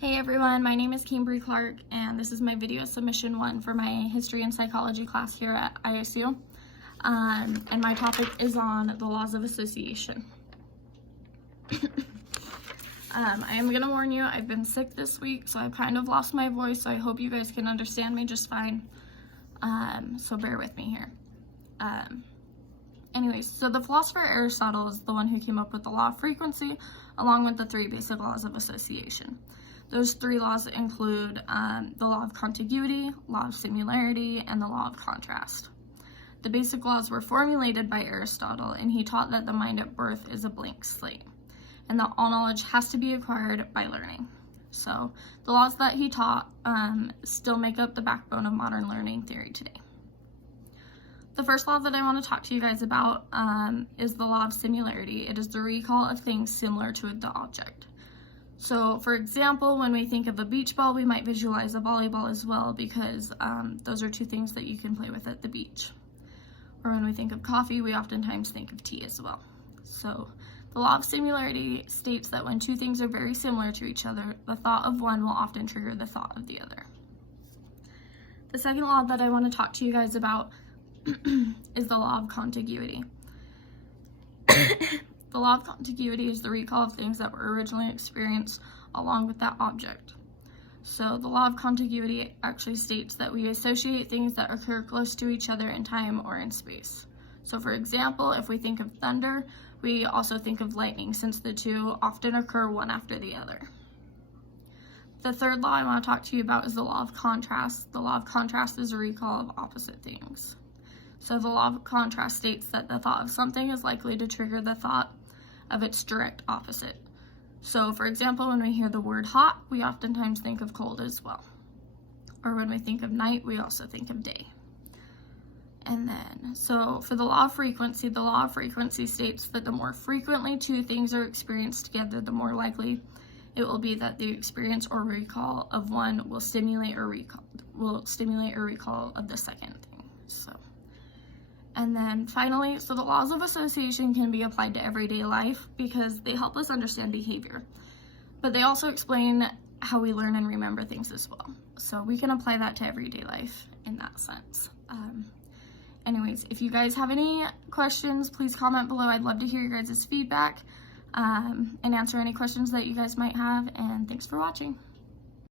Hey everyone, my name is Cambry Clark and this is my video submission 1 for my history and psychology class here at ISU. And my topic is on the laws of association. I am going to warn you, I've been sick this week, so I've kind of lost my voice, so I hope you guys can understand me just fine. So bear with me here. Anyways, so the philosopher Aristotle is the one who came up with the law of frequency, along with the 3 basic laws of association. Those 3 laws include the law of contiguity, law of similarity, and the law of contrast. The basic laws were formulated by Aristotle, and he taught that the mind at birth is a blank slate, and that all knowledge has to be acquired by learning. So the laws that he taught still make up the backbone of modern learning theory today. The first law that I want to talk to you guys about is the law of similarity. It is the recall of things similar to the object. So, for example, when we think of a beach ball, we might visualize a volleyball as well because those are 2 things that you can play with at the beach. Or when we think of coffee, we oftentimes think of tea as well. So, the law of similarity states that when 2 things are very similar to each other, the thought of one will often trigger the thought of the other. The second law that I want to talk to you guys about is the law of contiguity. The law of contiguity is the recall of things that were originally experienced along with that object. So the law of contiguity actually states that we associate things that occur close to each other in time or in space. So for example, if we think of thunder, we also think of lightning, since the 2 often occur one after the other. The third law I want to talk to you about is the law of contrast. The law of contrast is a recall of opposite things. So the law of contrast states that the thought of something is likely to trigger the thought of its direct opposite. So for example, when we hear the word hot, we oftentimes think of cold as well. Or when we think of night, we also think of day. And then, so for the law of frequency states that the more frequently 2 things are experienced together, the more likely it will be that the experience or recall of one will stimulate a recall of the second thing. And then finally, so the laws of association can be applied to everyday life because they help us understand behavior, but they also explain how we learn and remember things as well. So we can apply that to everyday life in that sense. Anyways, if you guys have any questions, please comment below. I'd love to hear your guys' feedback and answer any questions that you guys might have, and thanks for watching.